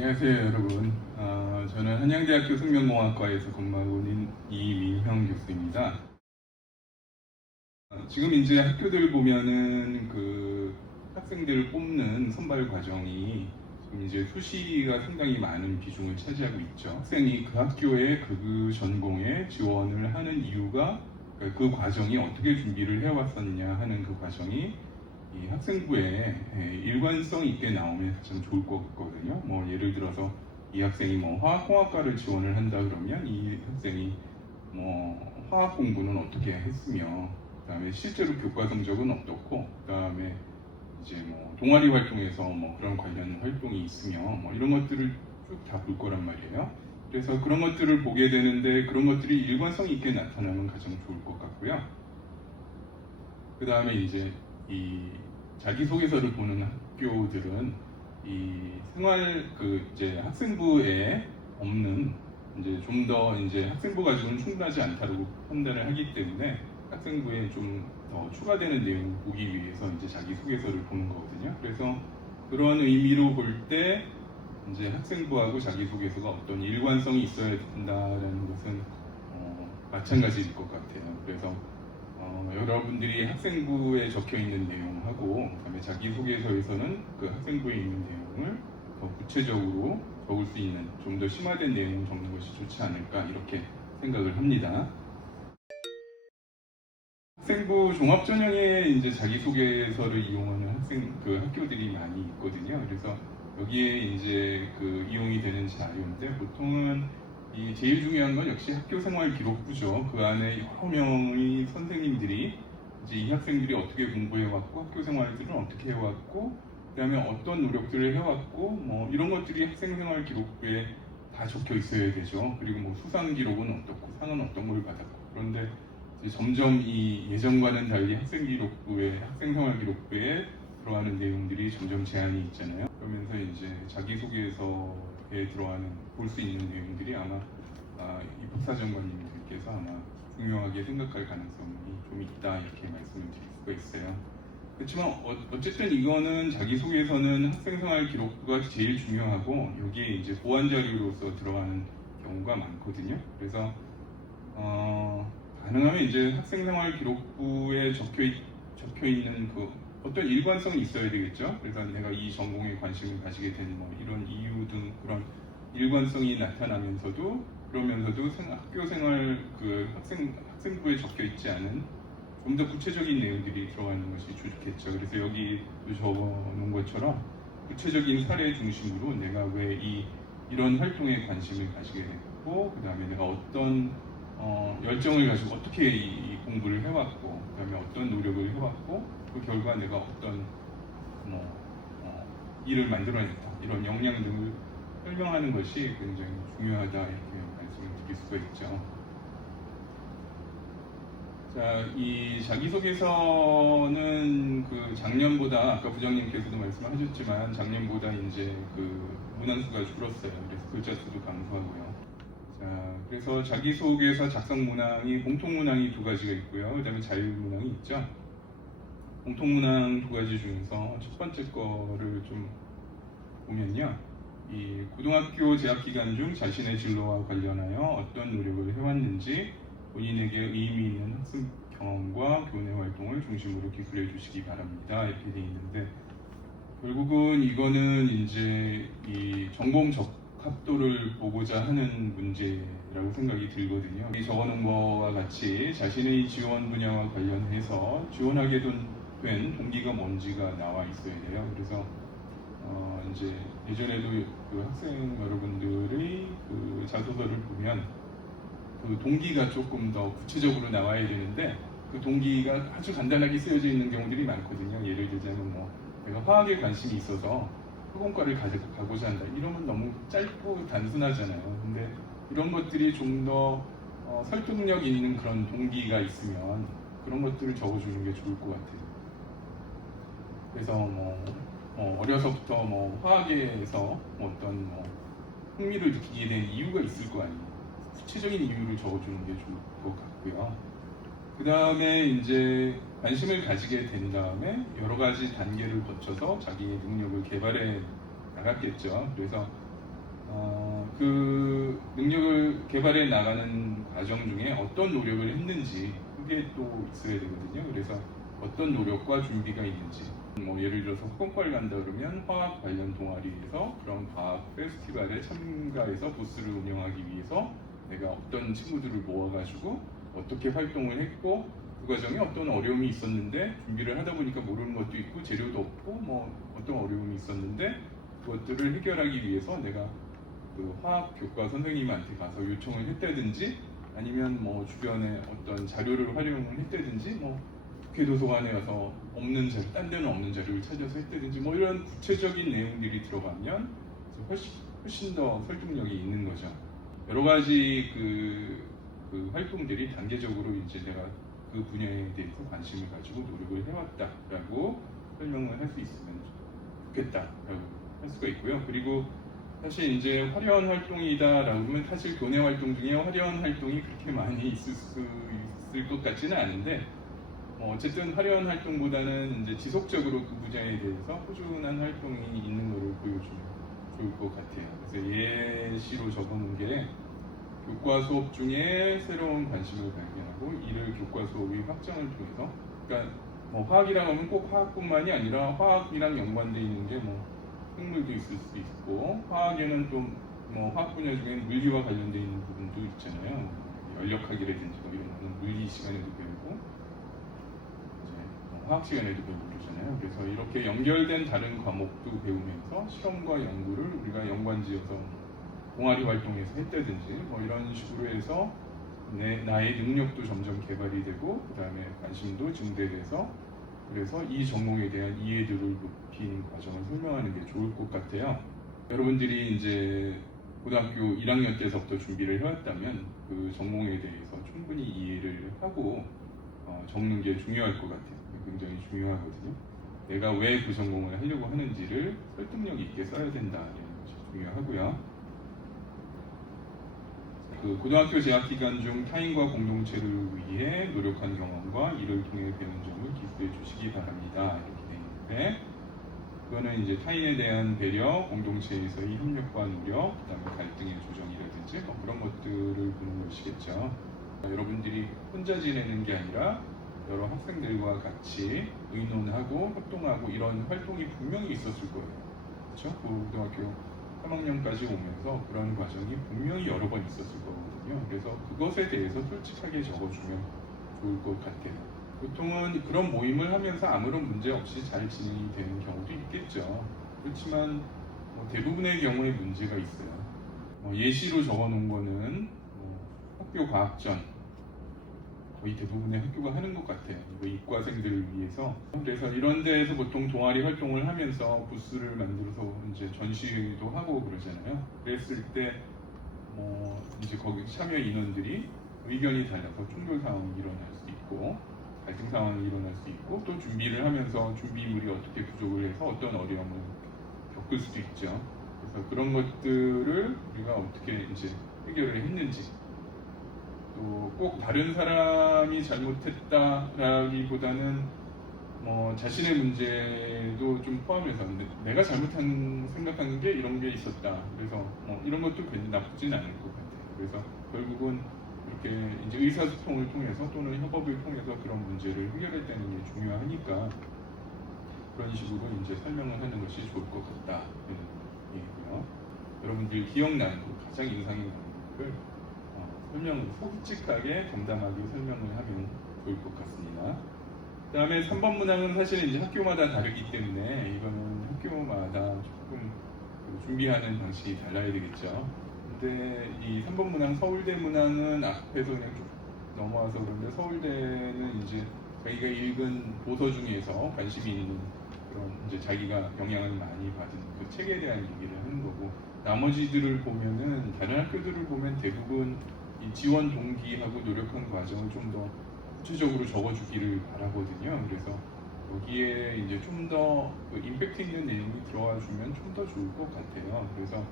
안녕하세요 여러분. 저는 한양대학교 생명공학과에서 근무하고 있는 이민형 교수입니다. 지금 이제 학교들 보면은 그 학생들을 뽑는 선발 과정이 지금 이제 수시가 상당히 많은 비중을 차지하고 있죠. 학생이 그 학교의 그 전공에 지원을 하는 이유가 그 과정이 어떻게 준비를 해왔었냐 하는 그 과정이 이 학생부에 일관성 있게 나오면 가장 좋을 것 같거든요. 뭐 예를 들어서 이 학생이 뭐 화학공학과를 지원을 한다 그러면 이 학생이 뭐 화학 공부는 어떻게 했으며, 그다음에 실제로 교과 성적은 어떻고, 그다음에 이제 뭐 동아리 활동에서 뭐 그런 관련 활동이 있으며 뭐 이런 것들을 쭉 다 볼 거란 말이에요. 그래서 그런 것들을 보게 되는데 그런 것들이 일관성 있게 나타나면 가장 좋을 것 같고요. 그 다음에 이제 이 자기소개서를 보는 학교들은 이 생활 이제 학생부에 없는 이제 좀 더 이제 학생부 가지고는 충분하지 않다고 판단을 하기 때문에 학생부에 좀 더 추가되는 내용을 보기 위해서 이제 자기소개서를 보는 거거든요. 그래서 그런 의미로 볼 때 이제 학생부하고 자기소개서가 어떤 일관성이 있어야 된다라는 것은 마찬가지일 것 같아요. 그래서 여러분들이 학생부에 적혀 있는 내용하고 그다음에 자기소개서에서는 그 학생부에 있는 내용을 더 구체적으로 적을 수 있는 좀 더 심화된 내용을 적는 것이 좋지 않을까 이렇게 생각을 합니다. 학생부 종합전형에 이제 자기소개서를 이용하는 학교들이 많이 있거든요. 그래서 여기에 이제 그 이용이 되는 자료인데 보통은 이 제일 중요한 건 역시 학교생활 기록부죠. 그 안에 여러 명의 선생님들이 이제 이 학생들이 어떻게 공부해왔고 학교생활들은 어떻게 해왔고 그다음에 어떤 노력들을 해왔고 뭐 이런 것들이 학생생활 기록부에 다 적혀 있어야 되죠. 그리고 뭐 수상 기록은 어떻고 상은 어떤 걸 받았고. 그런데 점점 이 예전과는 달리 학생생활 기록부에 들어가는 내용들이 점점 제한이 있잖아요. 그러면서 이제 자기소개서에 들어가는 볼 수 있는 내용들이 아마 입학사정관님들께서 아마 중요하게 생각할 가능성이 좀 있다 이렇게 말씀을 드릴 수가 있어요. 그렇지만 어쨌든 이거는 자기소개서는 학생생활 기록부가 제일 중요하고 여기에 이제 보완 자료로서 들어가는 경우가 많거든요. 그래서 가능하면 이제 학생생활 기록부에 적혀 있는 그 어떤 일관성이 있어야 되겠죠. 그래서 내가 이 전공에 관심을 가지게 된 뭐 이런 이유 등 그런 일관성이 나타나면서도 그러면서도 학교생활 학생부에 적혀 있지 않은 좀 더 구체적인 내용들이 들어가는 것이 좋겠죠. 그래서 여기 적어놓은 것처럼 구체적인 사례 중심으로 내가 왜 이런 활동에 관심을 가지게 됐고, 그 다음에 내가 어떤 열정을 가지고 어떻게 이 공부를 해왔고, 그 다음에 어떤 노력을 해왔고, 그 결과 내가 어떤 일을 만들어냈다, 이런 역량 등을 설명하는 것이 굉장히 중요하다 이렇게 말씀을 드릴 수가 있죠. 자, 이 자기소개서는 그 작년보다 아까 부장님께서도 말씀하셨지만 작년보다 이제 그 문항수가 줄었어요. 그래서 글자 수도 감소하고요. 자, 그래서 자기소개서 작성 문항이 공통 문항이 두 가지가 있고요. 그다음에 자율 문항이 있죠. 공통 문항 두 가지 중에서 첫 번째 거를 좀 보면요. 이 고등학교 재학 기간 중 자신의 진로와 관련하여 어떤 노력을 해왔는지 본인에게 의미 있는 학습 경험과 교내 활동을 중심으로 기술해 주시기 바랍니다. 이렇게 되어 있는데 결국은 이거는 이제 이 전공 적합도를 보고자 하는 문제라고 생각이 들거든요. 이 적어놓은 거와 같이 자신의 지원 분야와 관련해서 지원하게 된 동기가 뭔지가 나와 있어야 돼요. 그래서 이제 예전에도 그 학생 여러분들의 그 자소서를 보면 그 동기가 조금 더 구체적으로 나와야 되는데 그 동기가 아주 간단하게 쓰여져 있는 경우들이 많거든요. 예를 들자면 뭐 내가 화학에 관심이 있어서 학원과를 가고자 한다. 이러면 너무 짧고 단순하잖아요. 근데 이런 것들이 좀 더 설득력 있는 그런 동기가 있으면 그런 것들을 적어주는 게 좋을 것 같아요. 그래서 어려서부터 화학에서 어떤 흥미를 느끼게 된 이유가 있을 거 아니에요. 구체적인 이유를 적어주는 게 좋을 것 같고요. 그 다음에 이제 관심을 가지게 된 다음에 여러 가지 단계를 거쳐서 자기의 능력을 개발해 나갔겠죠. 그래서 그 능력을 개발해 나가는 과정 중에 어떤 노력을 했는지 그게 또 있어야 되거든요. 그래서 어떤 노력과 준비가 있는지 뭐 예를 들어서 학원과를 간다 그러면 화학 관련 동아리에서 그런 과학 페스티벌에 참가해서 부스를 운영하기 위해서 내가 어떤 친구들을 모아가지고 어떻게 활동을 했고 그 과정에 어떤 어려움이 있었는데 준비를 하다 보니까 모르는 것도 있고 재료도 없고 뭐 어떤 어려움이 있었는데 그것들을 해결하기 위해서 내가 그 화학 교과 선생님한테 가서 요청을 했다든지 아니면 뭐 주변에 어떤 자료를 활용을 했다든지 뭐 국회도서관에 가서 없는 자료, 딴 데는 없는 자료를 찾아서 했다든지 뭐 이런 구체적인 내용들이 들어가면 훨씬 더 설득력이 있는 거죠. 여러 가지 그 활동들이 단계적으로 이제 내가 그 분야에 대해서 관심을 가지고 노력을 해왔다라고 설명을 할 수 있으면 좋겠다라고 할 수가 있고요. 그리고 사실 이제 화려한 활동이다라고 하면 사실 교내 활동 중에 화려한 활동이 그렇게 많이 있을 것 같지는 않은데 어쨌든 화려한 활동보다는 이제 지속적으로 그 분야에 대해서 꾸준한 활동이 있는 것을 보여주면 좋을 것 같아요. 그래서 예시로 적어놓은 게 교과 수업 중에 새로운 관심을 발견하고 이를 교과 수업의 확장을 통해서 그러니까 뭐 화학이라고 하면 꼭 화학뿐만이 아니라 화학이랑 연관되어 있는 게 뭐 생물도 있을 수 있고 화학에는 또 뭐 화학 분야 중에는 물리와 관련되어 있는 부분도 있잖아요. 연력학이라든지 뭐 이런 거는 물리 시간에도 배우고 이제 화학 시간에도 배우고 그러잖아요. 그래서 이렇게 연결된 다른 과목도 배우면서 실험과 연구를 우리가 연관지어서 동아리 활동에서 했다든지 뭐 이런 식으로 해서 나의 능력도 점점 개발이 되고 그 다음에 관심도 증대돼서 그래서 이 전공에 대한 이해도를 높인 과정을 설명하는 게 좋을 것 같아요. 여러분들이 이제 고등학교 1학년 때서부터 준비를 해왔다면 그 전공에 대해서 충분히 이해를 하고 적는 게 중요할 것 같아요. 굉장히 중요하거든요. 내가 왜 그 전공을 하려고 하는지를 설득력 있게 써야 된다는 것이 중요하고요. 그 고등학교 재학 기간 중 타인과 공동체를 위해 노력한 경험과 이를 통해 배운 점을 기술해 주시기 바랍니다. 이렇게 되어 있는데 그거는 이제 타인에 대한 배려, 공동체에서의 협력과 노력, 그다음에 갈등의 조정이라든지 뭐 그런 것들을 보는 것이겠죠. 여러분들이 혼자 지내는 게 아니라 여러 학생들과 같이 의논하고 협동하고 이런 활동이 분명히 있었을 거예요. 그렇죠? 고등학교 3학년까지 오면서 그런 과정이 분명히 여러 번 있었을 거거든요. 그래서 그것에 대해서 솔직하게 적어주면 좋을 것 같아요. 보통은 그런 모임을 하면서 아무런 문제 없이 잘 진행이 되는 경우도 있겠죠. 그렇지만 대부분의 경우에 문제가 있어요. 예시로 적어놓은 거는 학교 과학전 거의 대부분의 학교가 하는 것 같아요. 이과생들을 위해서. 그래서 이런 데에서 보통 동아리 활동을 하면서 부스를 만들어서 이제 전시도 하고 그러잖아요. 그랬을 때 이제 거기 참여 인원들이 의견이 달라서 충돌 상황이 일어날 수 있고 갈등 상황이 일어날 수 있고 또 준비를 하면서 준비물이 어떻게 부족을 해서 어떤 어려움을 겪을 수도 있죠. 그래서 그런 것들을 우리가 어떻게 이제 해결을 했는지 또 꼭 다른 사람이 잘못했다라기보다는 자신의 문제도 좀 포함해서 내가 잘못한 생각하는 게 이런 게 있었다. 그래서 이런 것도 괜히 나쁘진 않을 것 같아요. 그래서 결국은 이렇게 이제 의사소통을 통해서 또는 협업을 통해서 그런 문제를 해결했다는 게 중요하니까 그런 식으로 이제 설명을 하는 것이 좋을 것 같다. 얘기고요. 여러분들 기억나는 가장 인상이 남는 걸 설명을 솔직하게 담담하게 설명을 하면 좋을 것 같습니다. 그 다음에 3번 문항은 사실 이제 학교마다 다르기 때문에 이거는 학교마다 조금 준비하는 방식이 달라야 되겠죠. 근데 이 3번 문항 서울대 문항은 앞에서 그냥 쭉 넘어와서 그런데 서울대는 이제 자기가 읽은 도서 중에서 관심이 있는 그런 이제 자기가 영향을 많이 받은 그 책에 대한 얘기를 하는 거고 나머지들을 보면은 다른 학교들을 보면 대부분 이 지원 동기하고 노력한 과정을 좀 더 구체적으로 적어주기를 바라거든요. 그래서 여기에 이제 좀 더 임팩트 있는 내용이 들어와 주면 좀 더 좋을 것 같아요. 그래서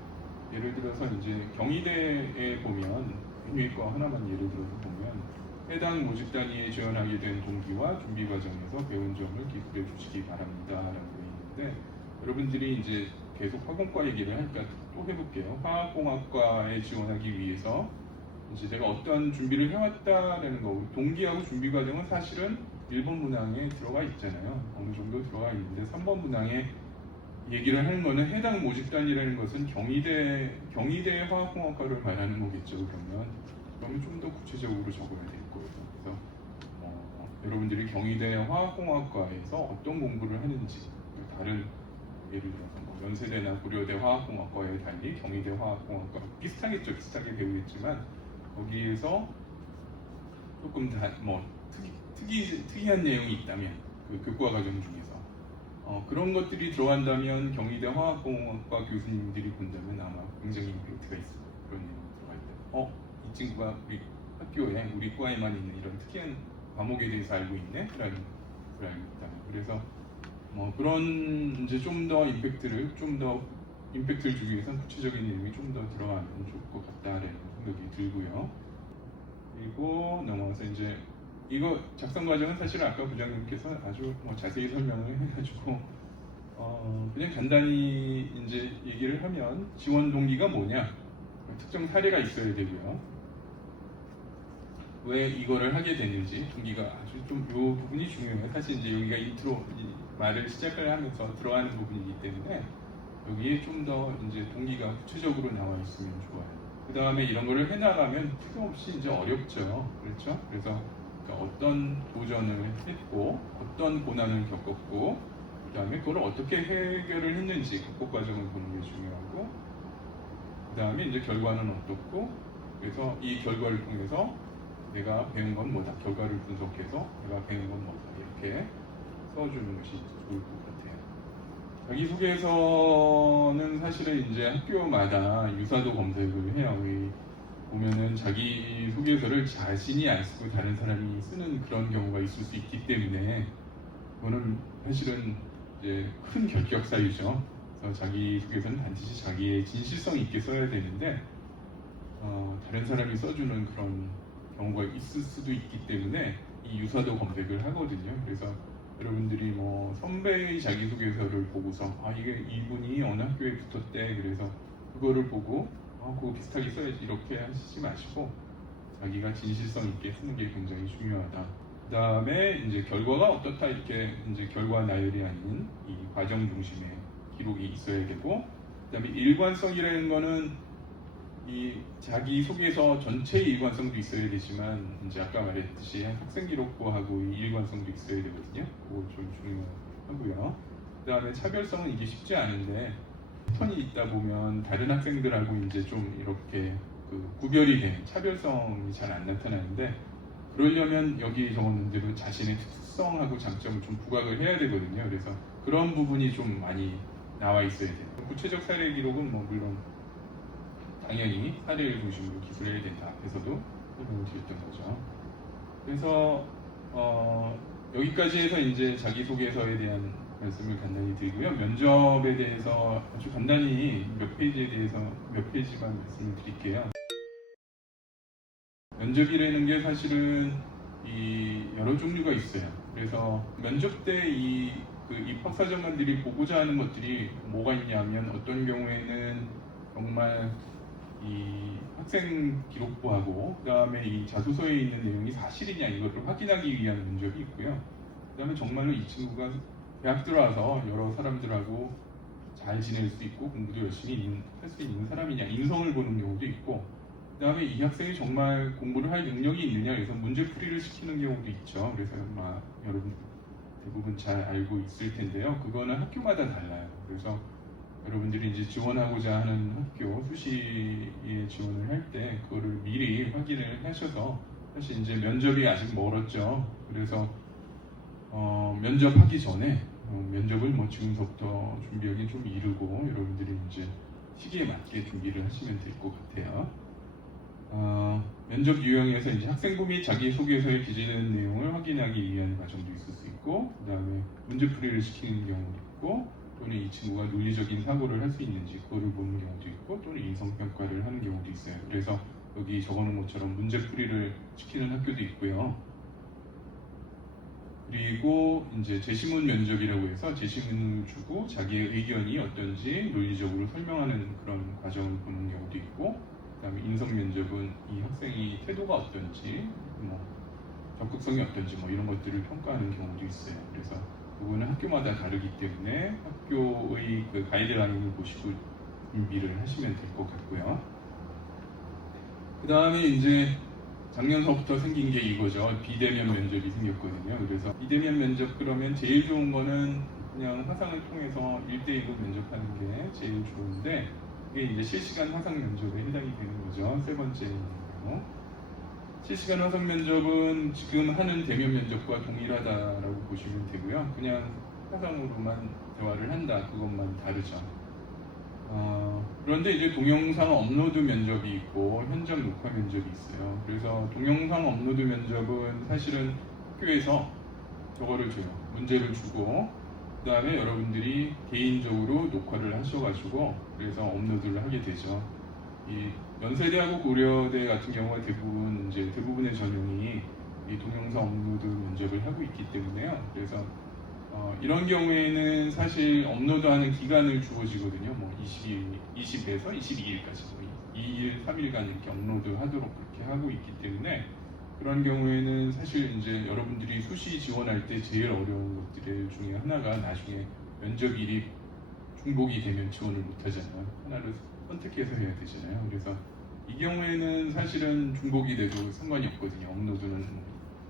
예를 들어서 이제 경희대에 보면 인류과 하나만 예를 들어서 보면 해당 모집 단위에 지원하게 된 동기와 준비 과정에서 배운 점을 기술해 주시기 바랍니다라고 있는데 여러분들이 이제 계속 화공과 얘기를 하니까 또 해볼게요. 화학공학과에 지원하기 위해서 이제 내가 어떤 준비를 해왔다라는 거, 동기하고 준비 과정은 사실은 1번 문항에 들어가 있잖아요. 어느 정도 들어가 있는데 3번 문항에 얘기를 하는 거는 해당 모집단이라는 것은 경희대 화학공학과를 말하는 거겠죠. 그러면 좀 더 구체적으로 적어야 될 거예요. 그래서 여러분들이 경희대 화학공학과에서 어떤 공부를 하는지, 다른 예를 들어서 뭐 연세대나 고려대 화학공학과에 달리 경희대 화학공학과 비슷하겠죠. 비슷하게 배우겠지만 거기에서 조금 특이한 내용이 있다면 그 교과 과정 중에서 그런 것들이 들어간다면 경희대 화학공학과 교수님들이 본다면 아마 굉장히 임팩트가 있을 거예요. 그런 내용이 들어갈 때 이 친구가 우리 학교에 우리 과에만 있는 이런 특이한 과목에 대해서 알고 있네? 라는 걸 알고 있다. 그래서 그런 이제 좀 더 임팩트를 주기 위해서는 구체적인 내용이 좀 더 들어가면 좋을 것 같다라는 생각이 들고요. 그리고 넘어와서 이제 이거 작성 과정은 사실 아까 부장님께서 아주 자세히 설명을 해가지고 그냥 간단히 이제 얘기를 하면 지원 동기가 뭐냐, 특정 사례가 있어야 되고요. 왜 이거를 하게 되는지 동기가 아주 좀 요 부분이 중요해요. 사실 이제 여기가 인트로 말을 시작을 하면서 들어가는 부분이기 때문에 여기에 좀 더 이제 동기가 구체적으로 나와 있으면 좋아요. 그 다음에 이런 거를 해나가면 틀림없이 이제 어렵죠. 그렇죠? 그래서 그러니까 어떤 도전을 했고 어떤 고난을 겪었고 그 다음에 그걸 어떻게 해결을 했는지 극복 과정을 보는 게 중요하고 그 다음에 이제 결과는 어떻고 그래서 이 결과를 통해서 내가 배운 건 뭐다, 결과를 분석해서 내가 배운 건 뭐다 이렇게 써주는 것이 좋을 것 같아요. 자기소개서는 사실은 이제 학교마다 유사도 검색을 해요. 보면은 자기소개서를 자신이 안 쓰고 다른 사람이 쓰는 그런 경우가 있을 수 있기 때문에 그거는 사실은 이제 큰 결격 사유죠. 그래서 자기소개서는 반드시 자기의 진실성 있게 써야 되는데 다른 사람이 써주는 그런 경우가 있을 수도 있기 때문에 이 유사도 검색을 하거든요. 그래서 여러분들이 선배의 자기소개서를 보고서 이게 이분이 어느 학교에 붙었대 그래서 그거를 보고 그거 비슷하게 써야지 이렇게 하시지 마시고 자기가 진실성 있게 쓰는 게 굉장히 중요하다. 그 다음에 이제 결과가 어떻다 이렇게 이제 결과 나열이 아닌 이 과정 중심의 기록이 있어야 되고 그 다음에 일관성이라는 거는 이 자기소개서 전체의 일관성도 있어야 되지만 이제 아까 말했듯이 학생 기록부하고 이 일관성도 있어야 되거든요. 그거 좀 중요하고요. 그 다음에 차별성은 이게 쉽지 않은데 패턴이 있다 보면 다른 학생들하고 이제 좀 이렇게 구별이 된 차별성이 잘 안 나타나는데 그러려면 여기 적었는 대로 자신의 특성하고 장점을 좀 부각을 해야 되거든요. 그래서 그런 부분이 좀 많이 나와 있어야 돼요. 구체적 사례 기록은 물론 당연히 사례를 중심으로 기술해야 된다. 앞에서도 설명을 드렸던 거죠. 그래서 여기까지 해서 이제 자기소개서에 대한 말씀을 간단히 드리고요. 면접에 대해서 아주 간단히 몇 페이지만 말씀을 드릴게요. 면접이라는 게 사실은 여러 종류가 있어요. 그래서 면접 때 이 입학사정관들이 보고자 하는 것들이 뭐가 있냐면 어떤 경우에는 정말 이 학생 기록부하고 그 다음에 이 자소서에 있는 내용이 사실이냐 이것을 확인하기 위한 면접이 있고요. 그 다음에 정말로 이 친구가 대학 들어와서 여러 사람들하고 잘 지낼 수 있고 공부도 열심히 할 수 있는 사람이냐 인성을 보는 경우도 있고 그 다음에 이 학생이 정말 공부를 할 능력이 있느냐 그래서 문제풀이를 시키는 경우도 있죠. 그래서 여러분 대부분 잘 알고 있을 텐데요. 그거는 학교마다 달라요. 그래서 여러분들이 이제 지원하고자 하는 학교 수시에 지원을 할 때 그거를 미리 확인을 하셔서 사실 이제 면접이 아직 멀었죠. 그래서 면접하기 전에 면접을 지금서부터 준비하기 좀 이르고 여러분들이 이제 시기에 맞게 준비를 하시면 될 것 같아요. 면접 유형에서 이제 학생부 및 자기소개서에 기재된 내용을 확인하기 위한 과정도 있을 수 있고 그 다음에 문제풀이를 시키는 경우도 있고 또는 이 친구가 논리적인 사고를 할 수 있는지 그거를 보는 경우도 있고 또는 인성평가를 하는 경우도 있어요. 그래서 여기 적어놓은 것처럼 문제풀이를 시키는 학교도 있고요. 그리고 이제 제시문 면접이라고 해서 제시문을 주고 자기의 의견이 어떤지 논리적으로 설명하는 그런 과정을 보는 경우도 있고, 그다음에 인성 면접은 이 학생이 태도가 어떤지, 뭐 적극성이 어떤지 뭐 이런 것들을 평가하는 경우도 있어요. 그래서 그거는 학교마다 다르기 때문에 학교의 그 가이드라인을 보시고 준비를 하시면 될 것 같고요. 그 다음에 이제 작년서부터 생긴 게 이거죠. 비대면 면접이 생겼거든요. 그래서 비대면 면접 그러면 제일 좋은 거는 그냥 화상을 통해서 1대1로 면접하는 게 제일 좋은데, 이게 이제 실시간 화상 면접에 해당이 되는 거죠. 세 번째로. 실시간 화상 면접은 지금 하는 대면 면접과 동일하다라고 보시면 되고요. 그냥 화상으로만 대화를 한다. 그것만 다르죠. 그런데 이제 동영상 업로드 면접이 있고 현장 녹화 면접이 있어요. 그래서 동영상 업로드 면접은 사실은 학교에서 저거를 줘요. 문제를 주고 그 다음에 여러분들이 개인적으로 녹화를 하셔가지고 그래서 업로드를 하게 되죠. 이 연세대하고 고려대 같은 경우가 대부분의 전형이 이 동영상 업로드 면접을 하고 있기 때문에요. 그래서 이런 경우에는 사실 업로드하는 기간을 주어지거든요. 뭐 20에서 22일까지, 2일, 3일간 이렇게 업로드하도록 그렇게 하고 있기 때문에 그런 경우에는 사실 이제 여러분들이 수시 지원할 때 제일 어려운 것들 중에 하나가 나중에 면접일이 중복이 되면 지원을 못하잖아요. 하나를 선택해서 해야 되잖아요. 그래서 이 경우에는 사실은 중복이 돼도 상관이 없거든요. 업로드는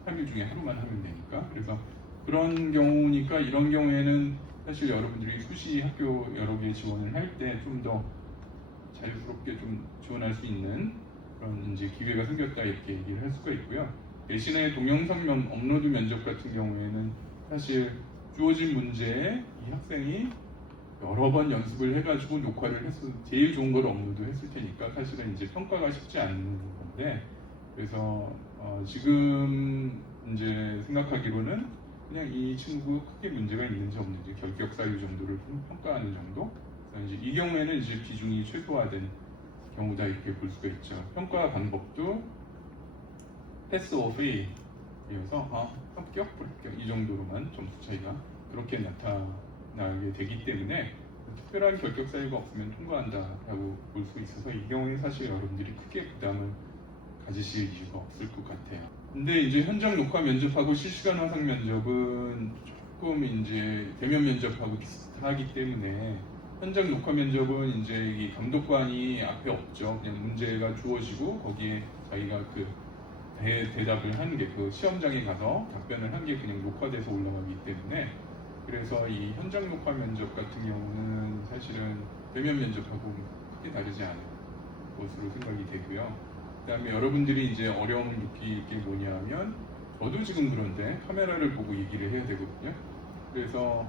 3일 중에 하루만 하면 되니까. 그래서 그런 경우니까 이런 경우에는 사실 여러분들이 수시 학교 여러 개 지원을 할 때 좀 더 자유스럽게 좀 지원할 수 있는 그런 이제 기회가 생겼다 이렇게 얘기를 할 수가 있고요. 대신에 동영상 업로드 면접 같은 경우에는 사실 주어진 문제에 이 학생이 여러 번 연습을 해가지고 녹화를 해서 제일 좋은 걸 업로드 했을 테니까 사실은 이제 평가가 쉽지 않은 건데, 그래서 지금 이제 생각하기로는 그냥 이 친구 크게 문제가 있는지 없는지 결격 사유 정도를 좀 평가하는 정도. 그래서 이제 이 경우에는 이제 비중이 최소화된 경우다 이렇게 볼 수가 있죠. 평가 방법도 패스 오 페일이어서 합격, 불합격 이 정도로만 점수 차이가 그렇게 나타나게 되기 때문에 특별한 결격 사유가 없으면 통과한다라고 볼 수 있어서 이 경우에 사실 여러분들이 크게 부담을 가지실 이유가 없을 것 같아요. 근데 이제 현장 녹화 면접하고 실시간 화상 면접은 조금 이제 대면 면접하고 비슷하기 때문에 현장 녹화 면접은 이제 이 감독관이 앞에 없죠. 그냥 문제가 주어지고 거기에 자기가 그 대답을 하는 게 그 시험장에 가서 답변을 한 게 그냥 녹화돼서 올라가기 때문에, 그래서 이 현장 녹화 면접 같은 경우는 사실은 대면 면접하고 크게 다르지 않은 것으로 생각이 되고요. 그다음에 여러분들이 이제 어려움을 느낄 게 뭐냐면, 저도 지금 그런데 카메라를 보고 얘기를 해야 되거든요. 그래서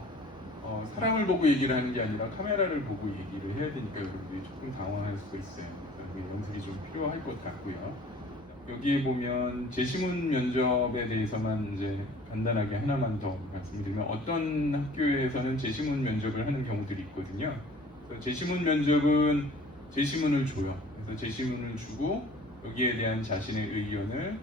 사람을 보고 얘기를 하는 게 아니라 카메라를 보고 얘기를 해야 되니까 여러분들이 조금 당황할 수가 있어요. 그래서 연습이 좀 필요할 것 같고요. 여기에 보면 제시문 면접에 대해서만 이제 간단하게 하나만 더 말씀드리면, 어떤 학교에서는 제시문 면접을 하는 경우들이 있거든요. 그래서 제시문 면접은 제시문을 줘요. 그래서 제시문을 주고 여기에 대한 자신의 의견을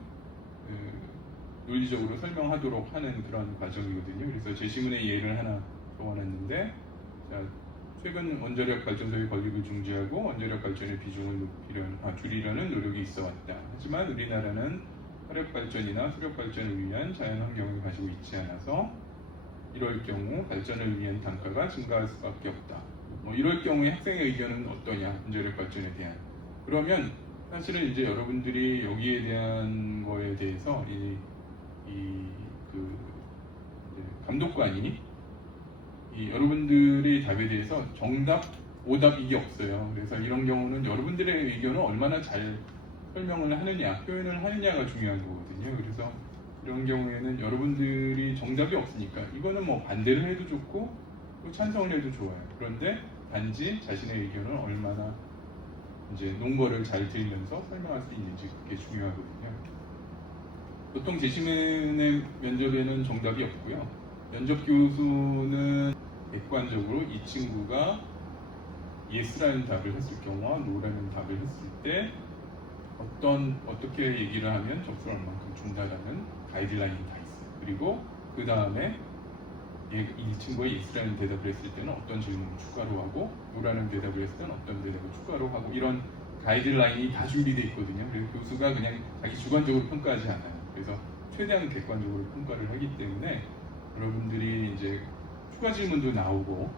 논리적으로 설명하도록 하는 그런 과정이거든요. 그래서 제시문의 예를 하나 써왔는데, 최근 원자력 발전소의 건립을 중지하고 원자력 발전의 비중을 줄이려는 노력이 있어 왔다. 하지만 우리나라는 화력 발전이나 수력 발전을 위한 자연 환경을 가지고 있지 않아서 이럴 경우 발전을 위한 단가가 증가할 수밖에 없다. 뭐 이럴 경우에 학생의 의견은 어떠냐, 원자력 발전에 대한. 그러면 사실은 이제 여러분들이 여기에 대한 거에 대해서 감독관이 여러분들의 답에 대해서 정답, 오답 이게 없어요. 그래서 이런 경우는 여러분들의 의견을 얼마나 잘 설명을 하느냐, 표현을 하느냐가 중요한 거거든요. 그래서 이런 경우에는 여러분들이 정답이 없으니까 이거는 뭐 반대를 해도 좋고 또 찬성을 해도 좋아요. 그런데 단지 자신의 의견을 얼마나 이제 논거를 잘 들으면서 설명할 수 있는지 그게 중요하거든요. 보통 제시문의 면접에는 정답이 없고요. 면접 교수는 객관적으로 이 친구가 yes라는 답을 했을 경우와 no라는 답을 했을 때 어떻게 얘기를 하면 점수를 얼만큼 준다라는 가이드라인이 다 있어요. 그리고 그 다음에 이 친구가 예스라는 대답을 했을 때는 어떤 질문을 추가로 하고 노라는 대답을 했을 때는 어떤 대답을 추가로 하고 이런 가이드라인이 다 준비되어 있거든요. 그래서 교수가 그냥 자기 주관적으로 평가하지 않아요. 그래서 최대한 객관적으로 평가를 하기 때문에 여러분들이 이제 추가 질문도 나오고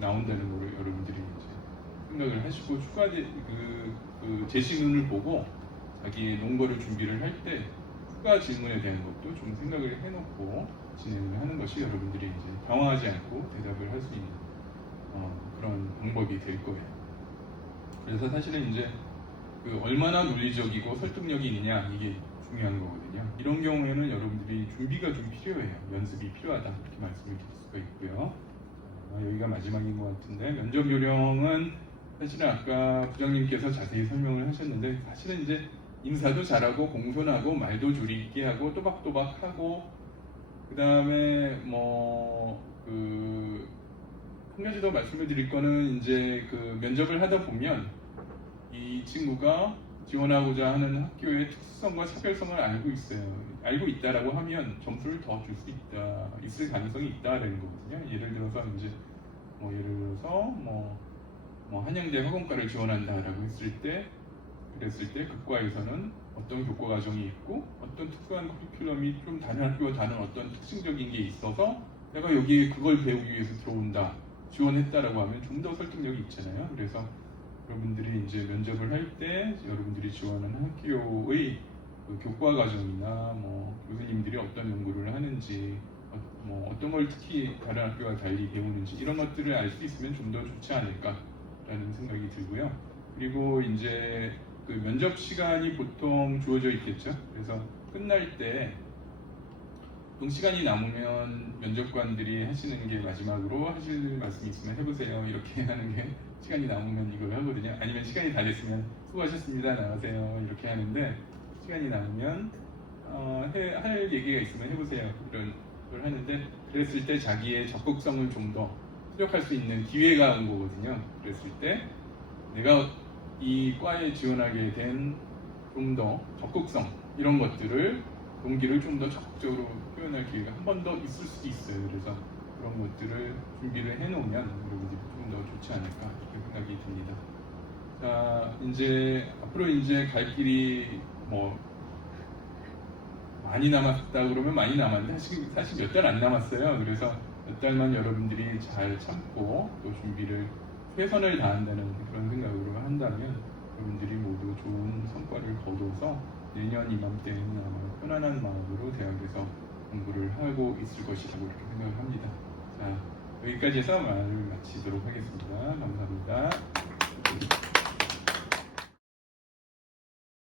나온다는 걸 여러분들이 이제 생각을 하시고 그 제시문을 보고 자기의 논거를 준비를 할 때 추가 질문에 대한 것도 좀 생각을 해놓고 진행을 하는 것이 여러분들이 이제 당황하지 않고 대답을 할 수 있는 그런 방법이 될 거예요. 그래서 사실은 이제 얼마나 논리적이고 설득력이 있느냐 이게 중요한 거거든요. 이런 경우에는 여러분들이 준비가 좀 필요해요. 연습이 필요하다 이렇게 말씀을 드릴 수가 있고요. 여기가 마지막인 것 같은데 면접 요령은 사실은 아까 부장님께서 자세히 설명을 하셨는데 사실은 이제 인사도 잘하고 공손하고 말도 조리 있게 하고 또박또박하고 그 다음에 한 가지 더 말씀을 드릴 거는 이제 면접을 하다 보면 이 친구가 지원하고자 하는 학교의 특수성과 차별성을 알고 있다라고 하면 점수를 더 줄 수 있을 가능성이 있다라는 거거든요. 예를 들어서 이제 한양대 학원과를 지원한다라고 그랬을 때 극과에서는 어떤 교과 과정이 있고 어떤 특수한 커리큘럼이 좀 다른 학교와 다른 어떤 특징적인 게 있어서 내가 여기에 그걸 배우기 위해서 들어온다 지원했다라고 하면 좀 더 설득력이 있잖아요. 그래서 여러분들이 이제 면접을 할 때 여러분들이 지원하는 학교의 교과 과정이나 교수님들이 어떤 연구를 하는지 어떤 걸 특히 다른 학교와 달리 배우는지 이런 것들을 알 수 있으면 좀 더 좋지 않을까라는 생각이 들고요. 그리고 이제 면접 시간이 보통 주어져 있겠죠. 그래서 끝날 때 시간이 남으면 면접관들이 하시는 게 마지막으로 하실 말씀이 있으면 해보세요 이렇게 하는 게 시간이 남으면 이걸 하거든요. 아니면 시간이 다 됐으면 수고하셨습니다 나가세요 이렇게 하는데 시간이 남으면 할 얘기가 있으면 해보세요 이런 걸 하는데 그랬을 때 자기의 적극성을 좀 더 수력할 수 있는 기회가 온 거거든요. 그랬을 때 내가 이 과에 지원하게 된 좀 더 적극성 이런 것들을 동기를 좀 더 적극적으로 표현할 기회가 한 번 더 있을 수도 있어요. 그래서 그런 것들을 준비를 해놓으면 여러분들이 좀 더 좋지 않을까 이렇게 생각이 듭니다. 자, 앞으로 갈 길이 많이 남았다 그러면 많이 남았는데 사실 몇 달 안 남았어요. 그래서 몇 달만 여러분들이 잘 참고 또 준비를 최선을 다한다는 그런 생각으로 한다면 여러분들이 모두 좋은 성과를 거둬서 내년 이맘때는 아마 편안한 마음으로 대학에서 공부를 하고 있을 것이라고 이렇게 생각을 합니다. 자, 여기까지 해서 말을 마치도록 하겠습니다. 감사합니다.